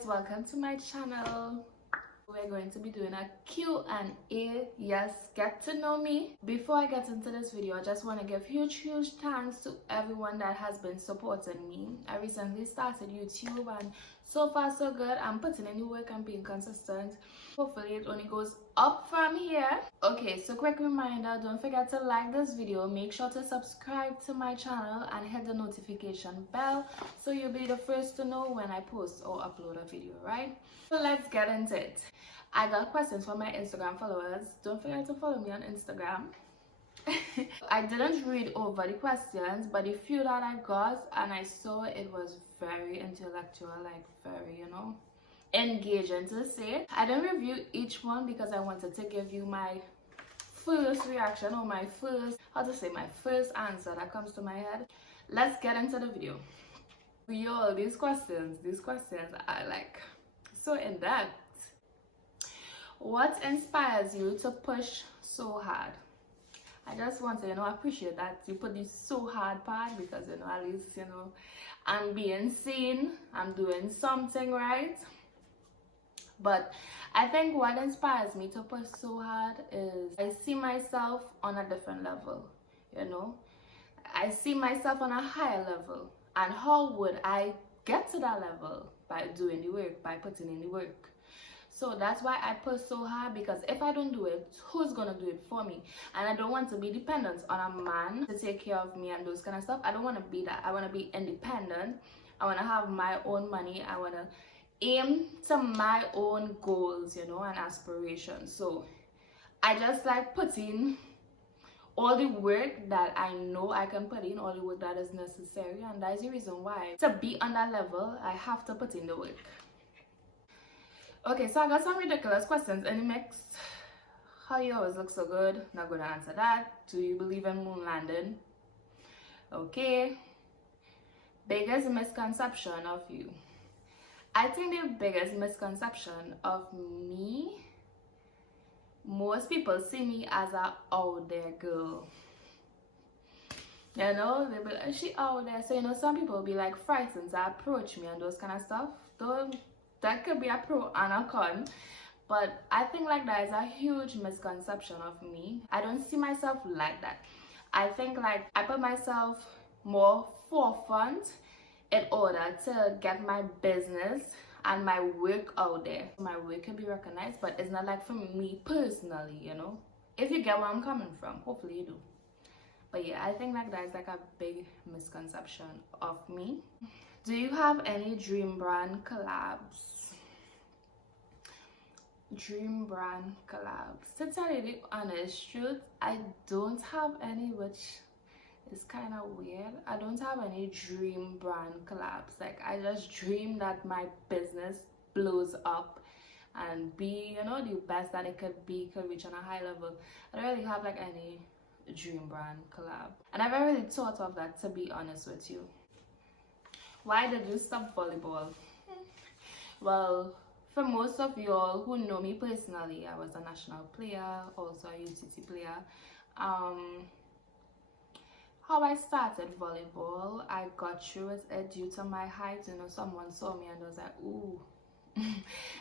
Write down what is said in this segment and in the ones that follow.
guys, welcome to my channel. We're going to be doing a Q&A. Yes, get to know me. Before I get into this video, I just want to give huge thanks to everyone that has been supporting me. I recently started YouTube and so far so good. I'm putting in the work and being consistent. Hopefully it only goes up from here. Okay, so quick reminder, don't forget to like this video, make sure to subscribe to my channel and hit the notification bell so you'll be the first to know when I post or upload a video, right? So let's get into it. I got questions from my Instagram followers. Don't forget to follow me on Instagram. I didn't read over the questions, but the few that I got and I saw, it was very intellectual, like very, engaging to say. I didn't review each one because I wanted to give you my first reaction or my first answer that comes to my head. Let's get into the video. Yo, these questions are like so in depth. What inspires you to push so hard? I just want to, appreciate that you put this so hard part because, at least, I'm being seen, I'm doing something right. But I think what inspires me to push so hard is I see myself on a different level, I see myself on a higher level. And how would I get to that level? By doing the work, by putting in the work. So that's why I push so hard, because if I don't do it, who's gonna do it for me? And I don't want to be dependent on a man to take care of me and those kind of stuff. I don't want to be that. I want to be independent. I want to have my own money. I want to aim to my own goals, and aspirations. So I just like putting all the work that I know I can put in, all the work that is necessary, and that is the reason why to be on that level I have to put in the work. Okay, so I got some ridiculous questions in the mix. How you always look so good? Not gonna answer that. Do you believe in moon landing? Okay. Biggest misconception of you? I think the biggest misconception of me, most people see me as a out there girl. They be like, she out there. So some people will be like frightened to approach me and those kind of stuff. Though that could be a pro and a con, but I think like that is a huge misconception of me. I don't see myself like that. I think like I put myself more forefront in order to get my business and my work out there. My work can be recognized, but it's not like for me personally, if you get where I'm coming from. Hopefully you do. But yeah, I think like that is like a big misconception of me. Do you have any dream brand collabs? Dream brand collabs. To tell you the honest truth, I don't have any, which is kind of weird. I don't have any dream brand collabs. Like I just dream that my business blows up and be, the best that it could be, could reach on a high level. I don't really have like any dream brand collab. And I never really thought of that, to be honest with you. Why did you stop volleyball? Well, for most of y'all who know me personally, I was a national player, also a UTT player. How I started volleyball, I got through with it due to my height. Someone saw me and was like, ooh.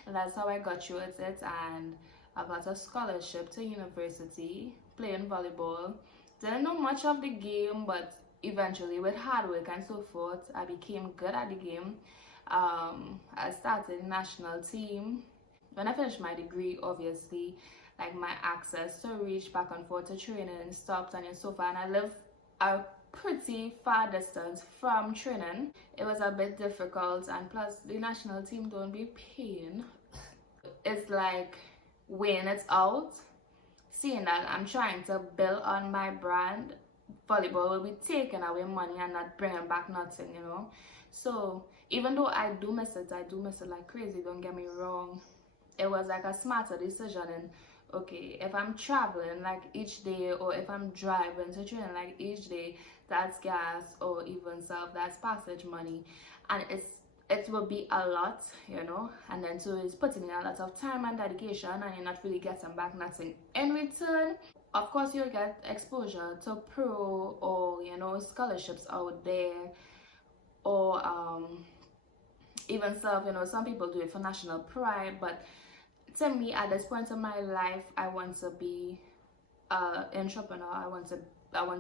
And that's how I got through with it, and I got a scholarship to university playing volleyball. Didn't know much of the game, but eventually with hard work and so forth, I became good at the game. I started national team. When I finished my degree, obviously, like my access to reach back and forth to training stopped and so far, and I live a pretty far distance from training. It was a bit difficult, and plus the national team don't be paying. It's like weighing it out, seeing that I'm trying to build on my brand. Volleyball will be taking away money and not bringing back nothing, So even though I do miss it like crazy, don't get me wrong. It was like a smarter decision. And okay, if I'm traveling like each day, or if I'm driving to train like each day, that's gas, or even self, that's passage money, and it will be a lot, and then so it's putting in a lot of time and dedication, and you're not really getting back nothing in return. Of course, you'll get exposure to pro or scholarships out there, or even so, you know, some people do it for national pride, but to me, at this point in my life, I want to be an entrepreneur. I want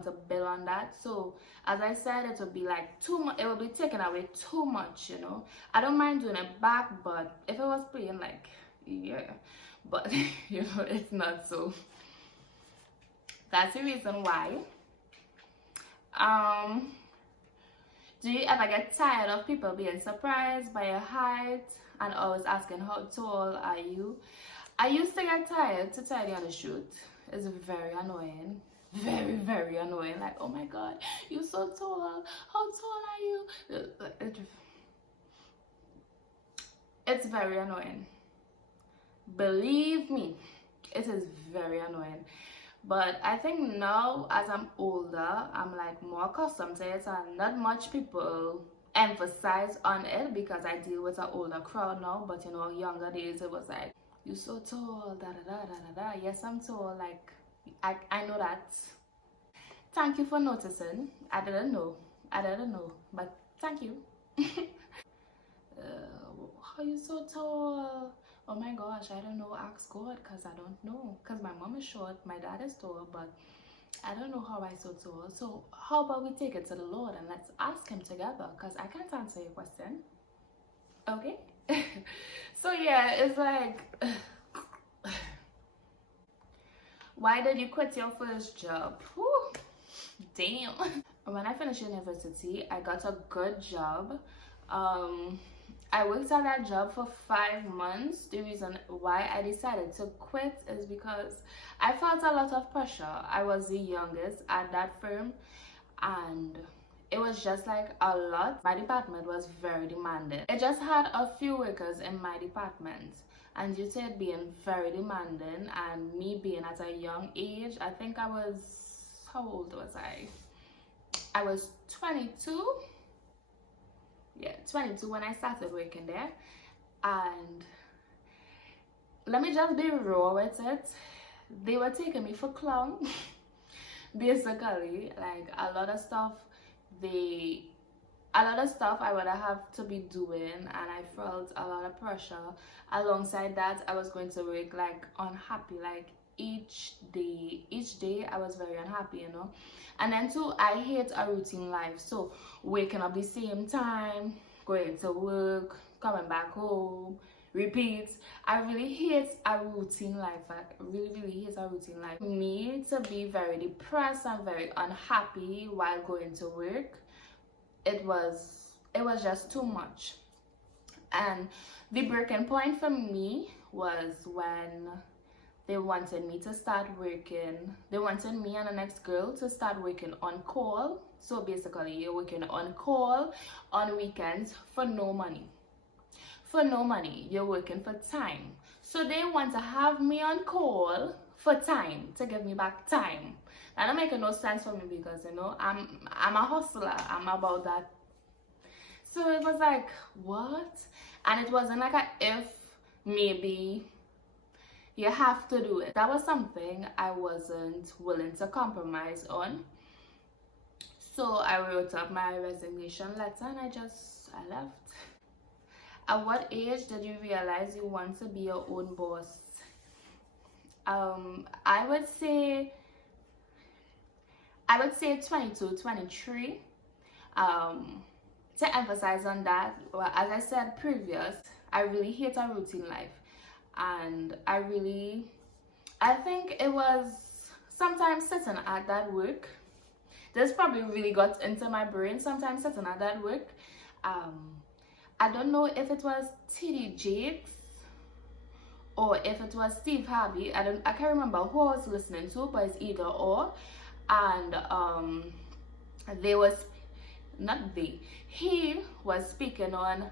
to build on that. So as I said, it would be like too much. It would be taken away too much, you know. I don't mind doing it back, but if it was paying, like, yeah, but you know, it's not. So that's the reason why. Do you ever get tired of people being surprised by your height and always asking how tall are you? I used to get tired, to tell you on the truth. It's very annoying. Very, very annoying. Like, oh my god, you're so tall. How tall are you? It's very annoying. Believe me, it is very annoying. But I think now, as I'm older, I'm like more accustomed to it, and not much people emphasize on it because I deal with an older crowd now. But you know, younger days it was like, you're so tall, da da da da da da. Yes, I'm tall. Like, I know that. Thank you for noticing. I didn't know, but thank you. How you so tall? Oh my gosh, I don't know. Ask God, because I don't know. Because my mom is short, my dad is tall, but I don't know how I so tall. So how about we take it to the Lord and let's ask him together, because I can't answer your question. Okay? So yeah, it's like, why did you quit your first job? Whew, damn. When I finished university, I got a good job. I worked at that job for 5 months. The reason why I decided to quit is because I felt a lot of pressure. I was the youngest at that firm, and it was just like a lot. My department was very demanding. It just had a few workers in my department, and due to it being very demanding and me being at a young age, I think I was, how old was I? I was 22. Yeah, 22 when I started working there. And let me just be raw with it. They were taking me for clown. Basically, like a lot of stuff I would have to be doing, and I felt a lot of pressure. Alongside that, I was going to work like unhappy, like each day I was very unhappy, you know. And then too, I hate a routine life. So waking up the same time, going to work, coming back home, repeat. I really hate a routine life. I really hate a routine life. Me to be very depressed and very unhappy while going to work, it was just too much. And the breaking point for me was when they wanted me to start working. They wanted me and the next girl to start working on call. So basically, you're working on call on weekends for no money. For no money, you're working for time. So they want to have me on call for time, to give me back time. That don't make no sense for me, because you know, I'm a hustler. I'm about that. So it was like, what? And it wasn't like a if, maybe, you have to do it. That was something I wasn't willing to compromise on. So I wrote up my resignation letter and I left. At what age did you realize you want to be your own boss? I would say 22, 23. To emphasize on that, well, as I said previous, I really hate a routine life. And I think it was sometimes sitting at that work. This probably really got into my brain. Sometimes sitting at that work. I don't know if it was TD Jakes or if it was Steve Harvey. I can't remember who I was listening to, but it's either or. And he was speaking on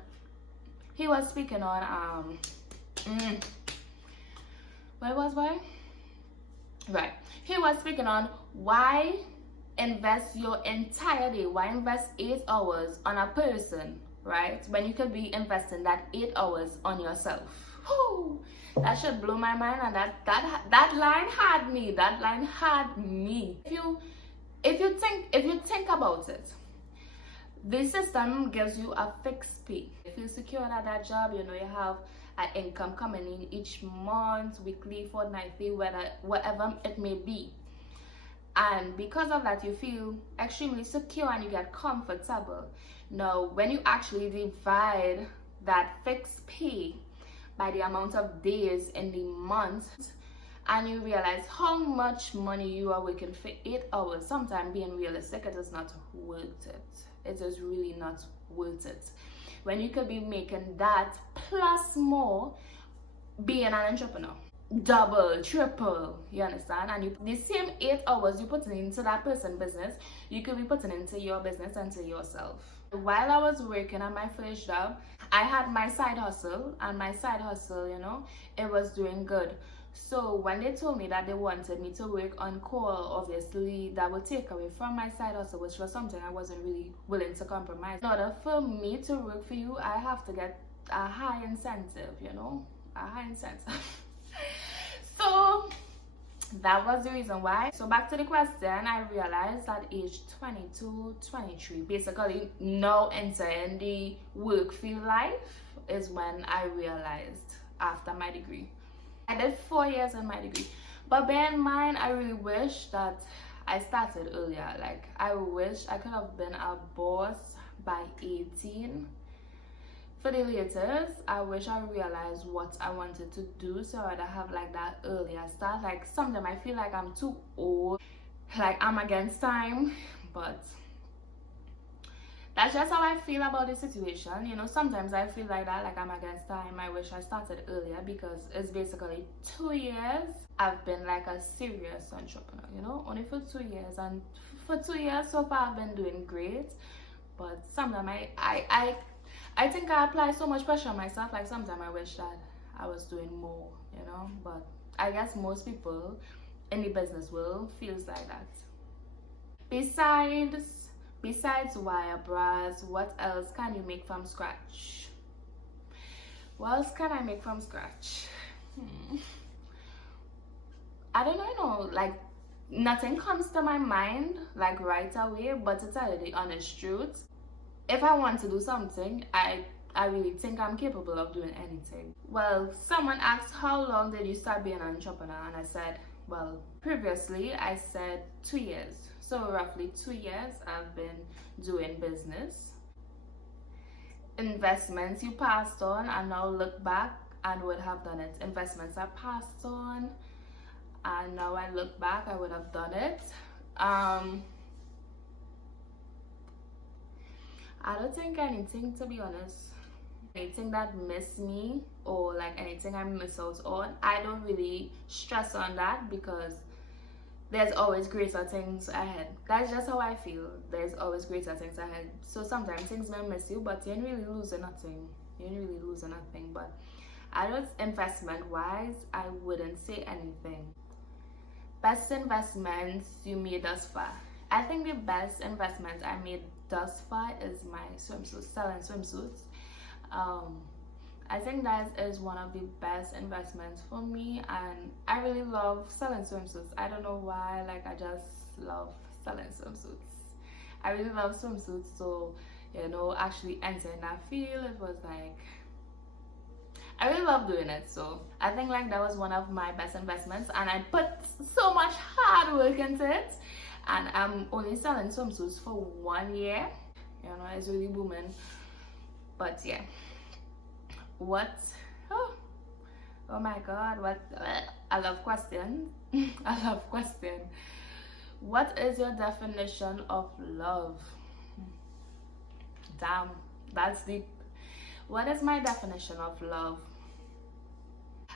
Right. He was speaking on why invest your entire day, why invest 8 hours on a person, right? When you could be investing that 8 hours on yourself. Whew, that should blow my mind, and that line had me. That line had me. If you think about it, This system gives you a fixed pay. You feel secure at that job, you know, you have an income coming in each month, weekly, fortnightly, whatever it may be. And because of that, you feel extremely secure and you get comfortable. Now, when you actually divide that fixed pay by the amount of days in the month, and you realize how much money you are working for 8 hours, sometimes being realistic, it is not worth it. It is really not worth it. When you could be making that plus more being an entrepreneur. Double, triple, you understand? And the same 8 hours you putting into that person's business, you could be putting into your business and to yourself. While I was working at my first job, I had my side hustle, and my side hustle, you know, it was doing good. So when they told me that they wanted me to work on call, obviously that would take away from my side hustle, which was something I wasn't really willing to compromise. In order for me to work for you, I have to get a high incentive, you know, a high incentive. So that was the reason why. So back to the question, I realized at age 22, 23, basically now entering the work field life is when I realized after my degree. I did 4 years in my degree, but bear in mind, I really wish that I started earlier. Like, I wish I could have been a boss by 18. For the latest, I wish I realized what I wanted to do, so I'd have like that earlier start. Like, sometimes I feel like I'm too old, like I'm against time, but that's just how I feel about the situation. You know, sometimes I feel like that, like I'm against time. I wish I started earlier, because it's basically 2 years I've been like a serious entrepreneur, you know, only for 2 years. And for 2 years so far I've been doing great, but sometimes I think I apply so much pressure on myself. Like, sometimes I wish that I was doing more, you know, but I guess most people in the business world feels like that. Besides wire bras, what else can you make from scratch? What else can I make from scratch? I don't know, you know, like nothing comes to my mind like right away, but to tell you the honest truth, if I want to do something, I really think I'm capable of doing anything. Well, someone asked, how long did you start being an entrepreneur? And I said, well, previously I said 2 years. So roughly 2 years I've been doing business. Investments you passed on and now look back and would have done it. Investments I passed on and now I look back, I would have done it. I don't think anything, to be honest. Anything that missed me or like anything I miss out on, I don't really stress on that, because there's always greater things ahead. That's just how I feel. There's always greater things ahead. So sometimes things may miss you, but you ain't really losing nothing. But I don't, investment wise, I wouldn't say anything. Best investments you made thus far. I think the best investment I made thus far is my swimsuits, selling swimsuits. I think that is one of the best investments for me, and I really love selling swimsuits. I don't know why, like I just love selling swimsuits. I really love swimsuits, so you know, actually entering that field, it was like, I really love doing it. So I think like that was one of my best investments, and I put so much hard work into it, and I'm only selling swimsuits for 1 year, you know, it's really booming. But yeah, oh my god, I love question. I love question. What is your definition of love? Damn, that's deep. What is my definition of love?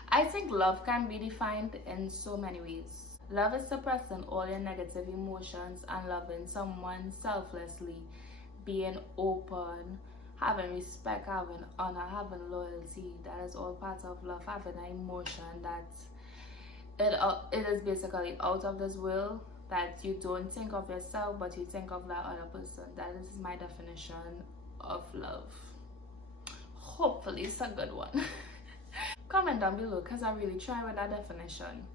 I think love can be defined in so many ways. Love is suppressing all your negative emotions and loving someone selflessly, being open, having respect, having honor, having loyalty. That is all part of love. Having an emotion that it is basically out of this world, that you don't think of yourself but you think of that other person. That is my definition of love. Hopefully it's a good one. Comment down below, because I really try with that definition.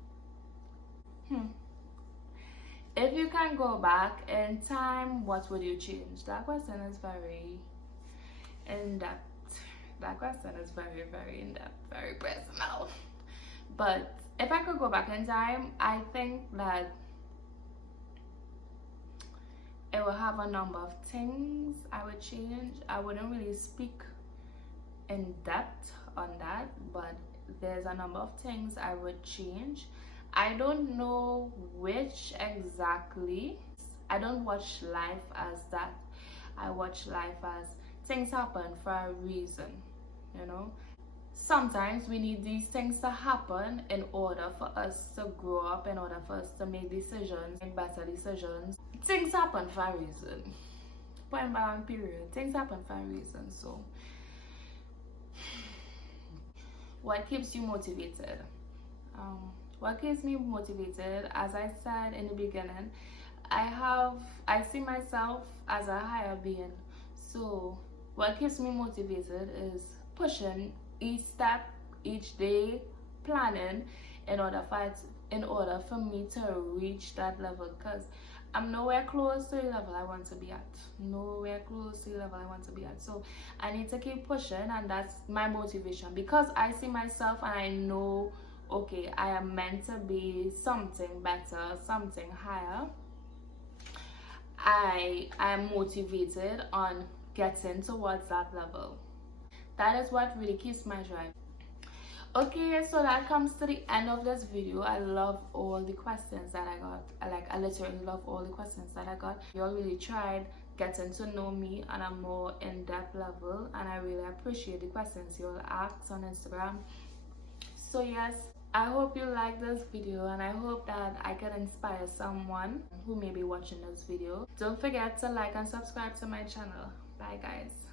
If you can go back in time, what would you change? That question is very in-depth. That question is very, very in-depth, very personal. But if I could go back in time, I think that it will have a number of things I would change. I wouldn't really speak in depth on that, but there's a number of things I would change. I don't know which exactly. I don't watch life as that. I watch life as things happen for a reason, you know. Sometimes we need these things to happen in order for us to grow up, in order for us to make decisions, make better decisions. Things happen for a reason. Point blank period. Things happen for a reason. So what keeps you motivated? What keeps me motivated, as I said in the beginning, I see myself as a higher being. So what keeps me motivated is pushing each step, each day, planning in order for me to reach that level, because I'm nowhere close to the level I want to be at. Nowhere close to the level I want to be at. So I need to keep pushing, and that's my motivation, because I see myself and I know, okay, I am meant to be something better, something higher. I am motivated on getting towards that level. That is what really keeps my drive. Okay, so that comes to the end of this video. I love all the questions that I got. I literally love all the questions that I got. You all really tried getting to know me on a more in-depth level, and I really appreciate the questions you all asked on Instagram. So yes, I hope you like this video, and I hope that I can inspire someone who may be watching this video. Don't forget to like and subscribe to my channel. Bye guys.